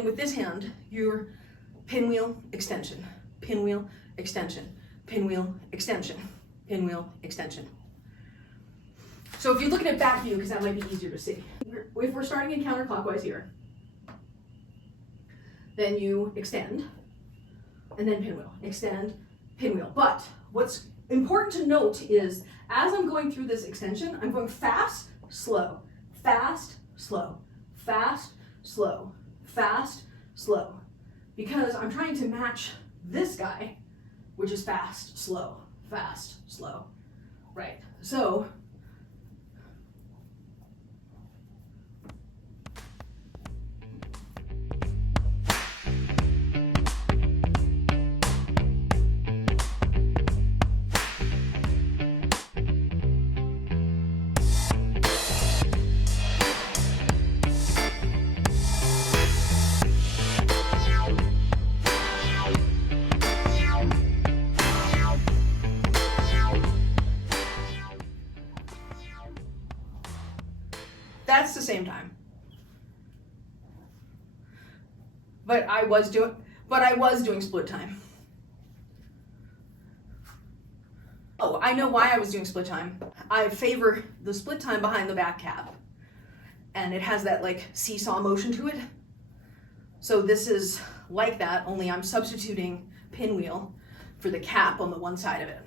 then with this hand, you're pinwheel, extension, pinwheel, extension, pinwheel, extension, pinwheel, extension. So if you look at it back view, because that might be easier to see. If we're starting in counterclockwise here, then you extend, and then pinwheel, extend, pinwheel. But what's important to note is, as I'm going through this extension, I'm going fast, slow, fast, slow, fast, slow, fast, slow, because I'm trying to match this guy, which is fast, slow, right? So that's the same time. But I was doing split time. Oh, I know why I was doing split time. I favor the split time behind the back cap. And it has that like seesaw motion to it. So this is like that, only I'm substituting pinwheel for the cap on the one side of it.